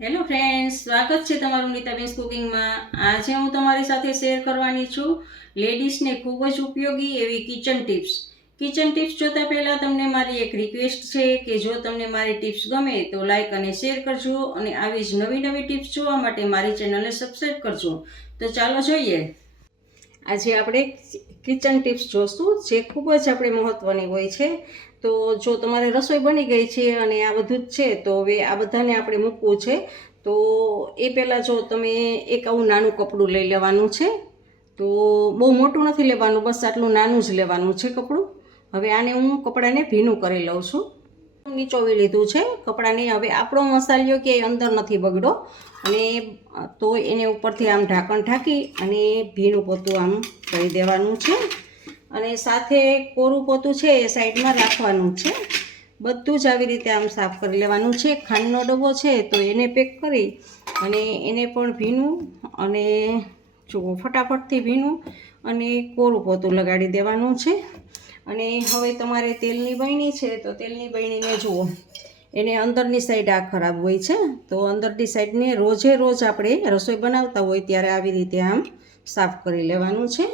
Hello friends, સ્વાગત છે તમારું નીતાબેન્સ કુકિંગમાં। આજે હું તમારી સાથે શેર કરવાની છું લેડીઝને ખૂબ જ ઉપયોગી એવી કિચન ટિપ્સ। કિચન ટિપ્સ જોતા પહેલાં તમને મારી એક રિક્વેસ્ટ છે કે જો તમને મારી ટિપ્સ ગમે તો લાઈક અને શેર કરજો અને આવી જ નવી નવી ટિપ્સ જોવા માટે મારી ચેનલને સબસ્ક્રાઈબ કરજો। તો ચાલો જોઈએ। આજે આપણે કિચન ટિપ્સ જોશું જે ખૂબ જ આપણે મહત્ત્વની હોય છે। તો જો તમારે રસોઈ બની ગઈ છે અને આ બધું જ છે તો હવે આ બધાને આપણે મૂકવું છે। તો એ પહેલાં જો તમે એક આવું નાનું કપડું લઈ લેવાનું છે। તો બહુ મોટું નથી લેવાનું, બસ આટલું નાનું જ લેવાનું છે કપડું। હવે આને હું કપડાને ભીનું કરી લઉં છું। નીચોવી લીધું છે કપડાને। હવે આપણો મસાલિયો ક્યાંય અંદર નથી બગડો અને તો એને ઉપરથી આમ ઢાંકણ ઢાંકી અને ભીનું પોતું આમ કરી દેવાનું છે અને સાથે કોરું પોતું છે એ સાઈડમાં રાખવાનું છે। બધું જ આવી રીતે આમ સાફ કરી લેવાનું છે। ખાંડનો ડબ્બો છે તો એને પેક કરી અને એને પણ ભીનું અને જો ફટાફટથી ભીનું અને કોરું પોતું લગાડી દેવાનું છે। અને હવે તમારે તેલની બરણી છે તો તેલની બરણીને જુઓ, એને અંદરની સાઈડ આ ખરાબ હોય છે તો અંદરની સાઈડને રોજે રોજ આપણે રસોઈ બનાવતા હોય ત્યારે આવી રીતે આમ સાફ કરી લેવાનું છે,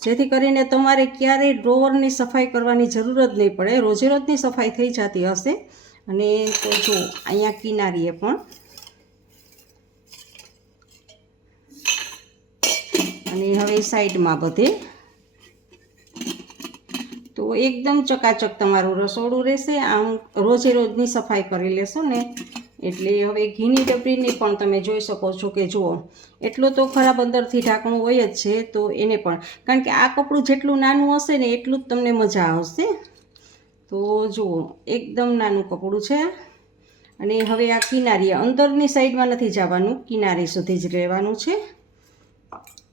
જેથી કરીને તમારે ક્યારેય ડ્રોવરની સફાઈ કરવાની જરૂર જ નહીં પડે। રોજે રોજની સફાઈ થઈ જતી હશે। અને તો જો અહીંયા કિનારીએ પણ અને હવે સાઈડમાં બધે તો એકદમ ચકાચક તમારું રસોડું રહેશે। આમ રોજે રોજની સફાઈ કરી લેશો ને એટલે હવે ઘીની ડબરીને પણ તમે જોઈ શકો છો કે જુઓ એટલું તો ખરાબ અંદરથી ઢાંકણું હોય જ છે તો એને પણ, કારણ કે આ કપડું જેટલું નાનું હશે ને એટલું જ તમને મજા આવશે। તો જુઓ એકદમ નાનું કપડું છે અને હવે આ કિનારી અંદરની સાઈડમાં નથી જવાનું, કિનારી સુધી જ રહેવાનું છે।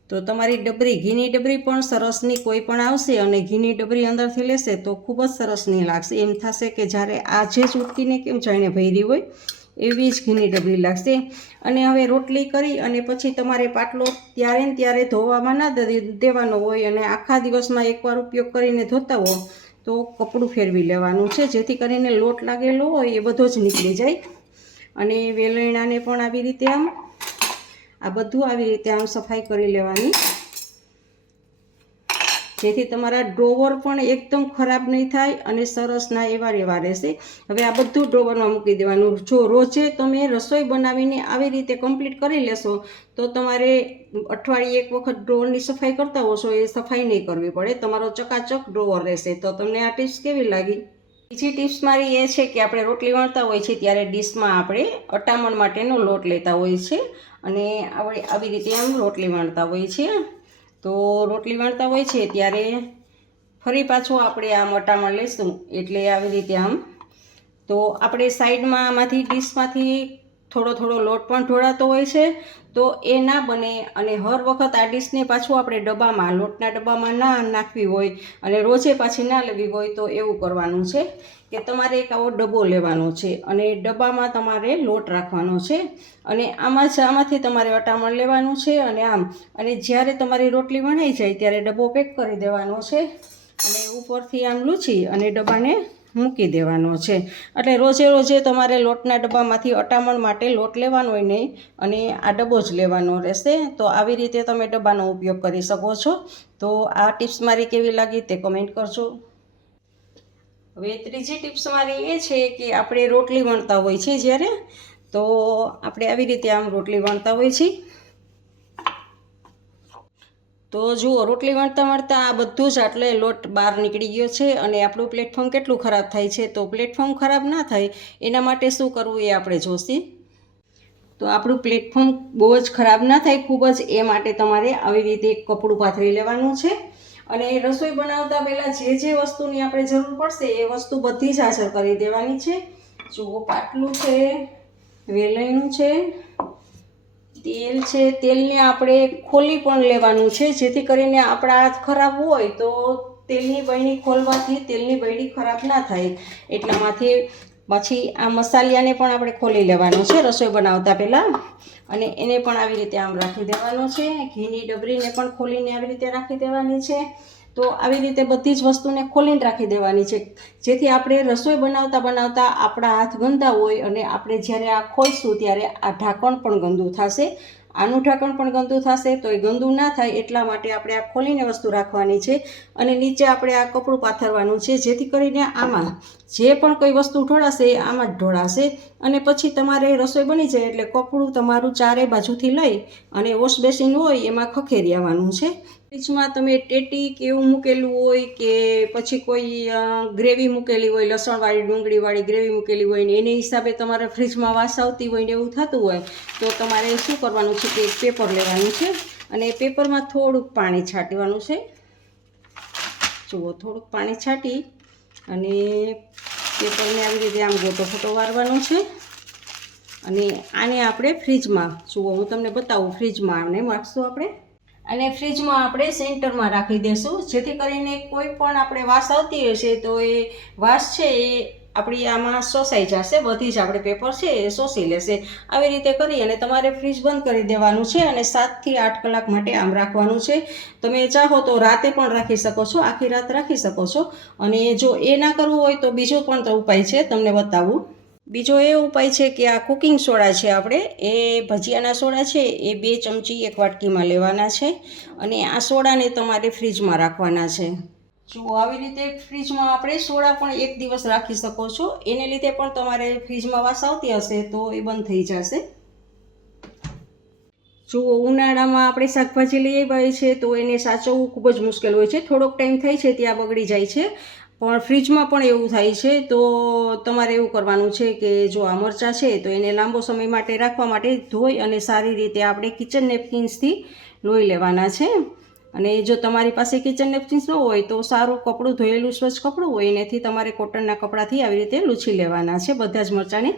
તો તમારી ડબરી ઘીની ડબરી પણ સરસની કોઈ પણ આવશે અને ઘીની ડબરી અંદરથી લેશે તો ખૂબ જ સરસની લાગશે। એમ થશે કે જ્યારે આજે જ ઉટકીને કેમ જાણે ભરી હોય એવી જ ઘીની ડબરી લાગશે। અને હવે રોટલી કરી અને પછી તમારે પાટલો ત્યારે ને ત્યારે ધોવામાં ના દેવાનો હોય અને આખા દિવસમાં એકવાર ઉપયોગ કરીને ધોતા હો તો કપડું ફેરવી લેવાનું છે, જેથી કરીને લોટ લાગેલો હોય એ બધો જ નીકળી જાય। અને વેલણાને પણ આવી રીતે આમ આ બધું આવી રીતે આમ સફાઈ કરી લેવાની, જેથી તમારા ડ્રોવર પણ એકદમ ખરાબ નહીં થાય અને સરસના એવા રહેશે। હવે આ બધું ડ્રોવરમાં મૂકી દેવાનું। જો રોજે તમે રસોઈ બનાવીને આવી રીતે કમ્પ્લીટ કરી લેશો તો તમારે અઠવાડિયે એક વખત ડ્રોવરની સફાઈ કરતા હોશો એ સફાઈ નહીં કરવી પડે, તમારો ચકાચક ડ્રોવર રહેશે। તો તમને આ ટિપ્સ કેવી લાગી? બીજી ટિપ્સ મારી એ છે કે આપણે રોટલી વણતા હોય છે ત્યારે ડીશમાં આપણે અટામણ માટેનો લોટ લેતા હોય છે અને આપણે આવી રીતે આમ રોટલી વણતા હોય છે। તો રોટલી વણતા હોય છે ત્યારે ફરી પાછું આપણે આમ અટામણ લઈશું એટલે આવી રીતે આમ તો આપણે સાઈડમાં આમાંથી ડીશમાંથી થોડો થોડો લોટ પણ ઢોળાતો હોય છે તો એ ના બને અને હર વખત આ ડીશને પાછું આપણે ડબ્બામાં લોટના ડબ્બામાં ના નાખવી હોય અને રોજે પાછી ના લેવી હોય તો એવું કરવાનું છે કે તમારે એક આવો ડબ્બો લેવાનો છે અને ડબ્બામાં તમારે લોટ રાખવાનો છે અને આમાંથી તમારે અટામણ લેવાનું છે અને આમ અને જ્યારે તમારી રોટલી વણાઈ જાય ત્યારે ડબ્બો પેક કરી દેવાનો છે અને ઉપરથી આમ લૂછી અને ડબ્બાને મૂકી દેવાનો છે। એટલે રોજે રોજે તમારે લોટના ડબ્બામાંથી અટામણ માટે લોટ લેવાનો હોય નહીં અને આ ડબ્બો જ લેવાનો રહેશે। તો આવી રીતે તમે ડબ્બાનો ઉપયોગ કરી શકો છો। તો આ ટિપ્સ મારી કેવી લાગી તે કમેન્ટ કરજો। હવે ત્રીજી ટિપ્સ મારી એ છે કે આપણે રોટલી વણતા હોય છે જ્યારે તો આપણે આવી રીતે આમ રોટલી વણતા હોય છે તો જુઓ રોટલી વણતા વણતા આ બધું જ આટલે લોટ બહાર નીકળી ગયો છે અને આપણું પ્લેટફોર્મ કેટલું ખરાબ થાય છે। તો પ્લેટફોર્મ ખરાબ ના થાય એના માટે શું કરવું એ આપણે જોશી। તો આપણું પ્લેટફોર્મ બહુ જ ખરાબ ના થાય ખૂબ જ એ માટે તમારે આવી રીતે એક કપડું પાથરી લેવાનું છે અને રસોઈ બનાવતા પહેલાં જે વસ્તુની આપણે જરૂર પડશે એ વસ્તુ બધી જ હાજર કરી દેવાની છે। જુઓ પાટલું છે, વેલણું છે, તેલ છે, તેલને આપણે ખોલી પણ લેવાનું છે જેથી કરીને આપણા હાથ ખરાબ હોય તો તેલની બરણી ખોલવાથી તેલની બરણી ખરાબ ના થાય એટલામાંથી। પછી આ મસાલિયાને પણ આપણે ખોલી લેવાનો છે રસોઈ બનાવતા પહેલાં અને એને પણ આવી રીતે આમ રાખી દેવાનો છે। ઘીની ડબરીને પણ ખોલીને આવી રીતે રાખી દેવાની છે તો આવી રીતે બધી જ વસ્તુને ખોલીને રાખી દેવાની છે, જેથી આપણે રસોઈ બનાવતા આપણા હાથ ગંદા હોય અને આપણે જ્યારે આ ખોલશું ત્યારે આ ઢાંકણ પણ ગંદુ થશે, આનું ઢાંકણ પણ ગંદુ થશે. તો એ ગંદુ ના થાય એટલા માટે આપણે આ ખોલીને વસ્તુ રાખવાની છે અને નીચે આપણે આ કપડું પાથરવાનું છે, જેથી કરીને આમાં જે પણ કોઈ વસ્તુ ઢોળાશે એ આમાં જ ઢોળાશે અને પછી તમારે રસોઈ બની જાય એટલે કપડું તમારું ચારે બાજુથી લઈ અને વોશ બેસિન હોય એમાં ખખેરી આવવાનું છે. ફ્રીજમાં તમે ટેટી કે એવું મૂકેલું હોય કે પછી કોઈ ગ્રેવી મૂકેલી હોય, લસણવાળી ડુંગળીવાળી ગ્રેવી મૂકેલી હોય ને એને હિસાબે તમારે ફ્રીજમાં વાસ આવતી હોય ને એવું થતું હોય તો તમારે શું કરવાનું છે કે પેપર લેવાનું છે અને પેપરમાં થોડુંક પાણી છાંટવાનું છે. જુઓ, થોડુંક પાણી છાંટી અને પેપરને આવી રીતે આમ ગોટો ફોટો વારવાનો છે અને આને આપણે ફ્રીજમાં, જુઓ હું તમને બતાવું, ફ્રીજમાં આને વાળશું આપણે અને ફ્રીજમાં આપણે સેન્ટરમાં રાખી દઈશું, જેથી કરીને કોઈ પણ આપણે વાસ આવતી હશે તો એ વાસ છે એ આપણી આમાં શોષાઈ જશે, બધી જ આપણે પેપર છે એ શોષી લેશે. આવી રીતે કરી અને તમારે ફ્રીજ બંધ કરી દેવાનું છે અને 7 થી 8 કલાક માટે આમ રાખવાનું છે. તમે ચાહો તો રાતે પણ રાખી શકો છો, આખી રાત રાખી શકો છો. અને જો એ ના કરવું હોય તો બીજો પણ તો ઉપાય છે, તમને બતાવું. બીજો એ ઉપાય છે કે આ કુકિંગ સોડા છે, આપણે એ ભજીયાના સોડા છે એ 2 ચમચી એક વાટકીમાં લેવાના છે અને આ સોડાને તમારે ફ્રીજમાં રાખવાના છે. જો આવી રીતે ફ્રીજમાં આપણે સોડા પણ 1 દિવસ રાખી શકો છો, એને લીધે પણ તમારે ફ્રીજમાં વાસ આવતી હશે તો એ બંધ થઈ જશે. જુઓ, ઉનાળામાં આપણે શાકભાજી લઈ આવ્યા છે તો એને સાચવવું ખૂબ જ મુશ્કેલ હોય છે, થોડોક ટાઈમ થાય છે ત્યાં બગડી જાય છે, પણ ફ્રીજમાં પણ એવું થાય છે. તો તમારે એવું કરવાનું છે કે જો આ મરચાં છે તો એને લાંબો સમય માટે રાખવા માટે ધોઈ અને સારી રીતે આપણે કિચન નેપકિન્સથી લોહી લેવાના છે. અને જો તમારી પાસે કિચન નેપકિન્સ ન હોય તો સારું કપડું, ધોયેલું સ્વચ્છ કપડું હોય એનાથી તમારે કોટનના કપડાથી આવી રીતે લૂછી લેવાના છે બધા જ મરચાંને.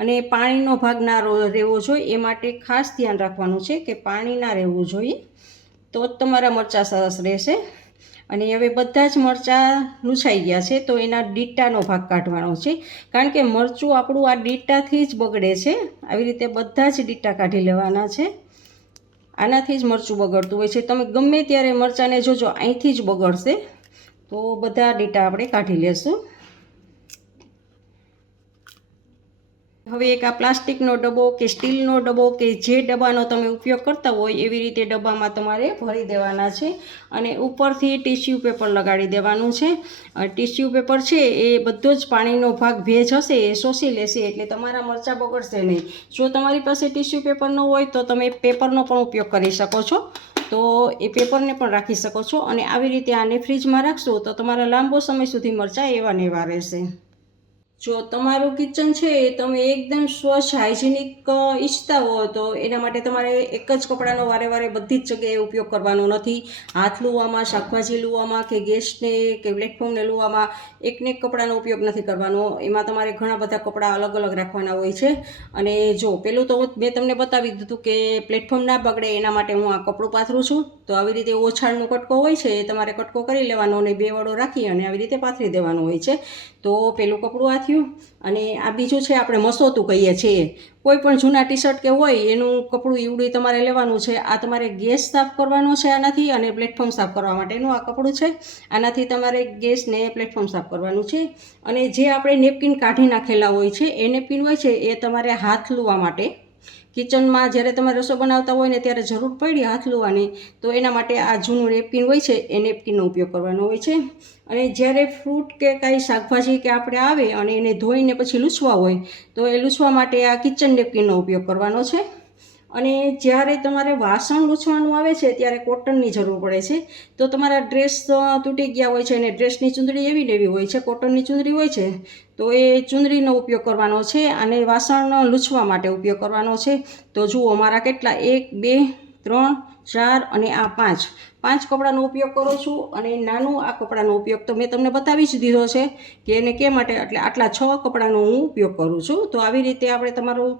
અને પાણીનો ભાગ ના રહેવો જોઈએ એ માટે ખાસ ધ્યાન રાખવાનું છે કે પાણી ના રહેવું જોઈએ, તો જ તમારા મરચાં સરસ રહેશે. અને હવે બધા જ મરચાં લૂછાઈ ગયા છે તો એના ડીટાનો ભાગ કાઢવાનો છે, કારણ કે મરચું આપણું આ ડીટાથી જ બગડે છે. આવી રીતે બધા જ ડીટા કાઢી લેવાના છે, આનાથી જ મરચું બગડતું હોય છે. તમે ગમે ત્યારે મરચાંને જોજો અહીંથી જ બગડશે, તો બધા ડીટા આપણે કાઢી લેશું. હવે એક આ પ્લાસ્ટિકનો ડબ્બો કે સ્ટીલનો ડબ્બો કે જે ડબ્બાનો તમે ઉપયોગ કરતા હોય એવી રીતે ડબ્બામાં તમારે ભરી દેવાના છે અને ઉપરથી ટીશ્યુ પેપર લગાડી દેવાનું છે. ટીશ્યુ પેપર છે એ બધો જ પાણીનો ભાગ ભેજ હશે એ શોષી લેશે એટલે તમારા મરચાં બગડશે નહીં. જો તમારી પાસે ટીશ્યુ પેપર ન હોય તો તમે પેપરનો પણ ઉપયોગ કરી શકો છો, તો એ પેપરને પણ રાખી શકો છો. અને આવી રીતે આને ફ્રીજમાં રાખશો તો તમારા લાંબો સમય સુધી મરચાં એવા ને એવા રહેશે. જો તમારું કિચન છે એ તમે એકદમ સ્વચ્છ હાઇજેનિક ઈચ્છતા હો તો એના માટે તમારે એક જ કપડાનો વારે વારે બધી જ જગ્યાએ ઉપયોગ કરવાનો નથી. હાથ લુવામાં, શાકભાજી લુવામાં કે ગેસને કે પ્લેટફોર્મને લુવામાં એકને એક કપડાનો ઉપયોગ નથી કરવાનો, એમાં તમારે ઘણા બધા કપડાં અલગ અલગ રાખવાના હોય છે. અને જો પેલું તો મેં તમને બતાવી દીધું કે પ્લેટફોર્મ ના બગડે એના માટે હું આ કપડું પાથરું છું. તો આવી રીતે ઓછાળનો કટકો હોય છે એ તમારે કટકો કરી લેવાનો અને 2 વડો રાખી અને આવી રીતે પાથરી દેવાનું હોય છે. તો પેલું કપડું આ થયું અને આ બીજું છે આપણે મસોતું કહીએ છીએ, કોઈ પણ જૂના ટી શર્ટ કે હોય એનું કપડું ઈવડું તમારે લેવાનું છે. આ તમારે ગેસ સાફ કરવાનો છે આનાથી, અને પ્લેટફોર્મ સાફ કરવા માટેનું આ કપડું છે. આનાથી તમારે ગેસને પ્લેટફોર્મ સાફ કરવાનું છે. અને જે આપણે નેપકિન કાઢી નાખેલા હોય છે એ નેપકિન હોય છે એ તમારે હાથ લુવા માટે, કિચનમાં જ્યારે તમે રસોઈ બનાવતા હોય ને ત્યારે જરૂર પડી હાથ લુવાની, તો એના માટે આ જૂનું નેપકિન હોય છે એ નેપકિનનો ઉપયોગ કરવાનો હોય છે. અને જ્યારે ફ્રૂટ કે કાંઈ શાકભાજી કે આપણે આવે અને એને ધોઈને પછી લૂછવા હોય તો એ લૂછવા માટે આ કિચન નેપકિનનો ઉપયોગ કરવાનો છે. અને જ્યારે તમારે વાસણ લૂછવાનું આવે છે ત્યારે કોટનની જરૂર પડે છે. તો તમારા ડ્રેસ તૂટી ગયા હોય છે અને ડ્રેસની ચૂંદડી એવી ને એવી હોય છે, કોટનની ચૂંદડી હોય છે, તો એ ચૂંદડીનો ઉપયોગ કરવાનો છે અને વાસણ લૂછવા માટે ઉપયોગ કરવાનો છે. તો જુઓ મારા કેટલા 1 2 3 4 અને આ 5 કપડાનો ઉપયોગ કરું છું. અને નાનું આ કપડાનો ઉપયોગ તો મેં તમને બતાવી જ દીધો છે કે એને કે માટે, એટલે આટલા 6 કપડાનો હું ઉપયોગ કરું છું. તો આવી રીતે આપણે તમારું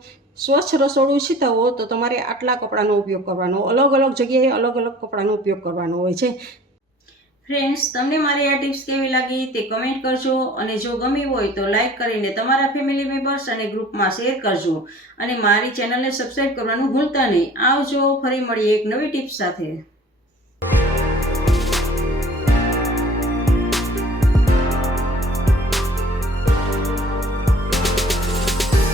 સ્વચ્છ રસોડું ઈચ્છતા હો તો તમારે આટલા કપડાનો ઉપયોગ કરવાનો, અલગ અલગ જગ્યાએ અલગ અલગ કપડાનો ઉપયોગ કરવાનો હોય છે. ફ્રેન્ડ્સ, તમને મારી આ ટિપ્સ કેવી લાગી તે કમેન્ટ કરજો અને જો ગમી હોય તો લાઈક કરીને તમારા ફેમિલી મેમ્બર્સ અને ગ્રુપમાં શેર કરજો અને મારી ચેનલને સબસ્ક્રાઈબ કરવાનું ભૂલતા નહીં. આવજો, ફરી મળીએ એક નવી ટિપ્સ સાથે.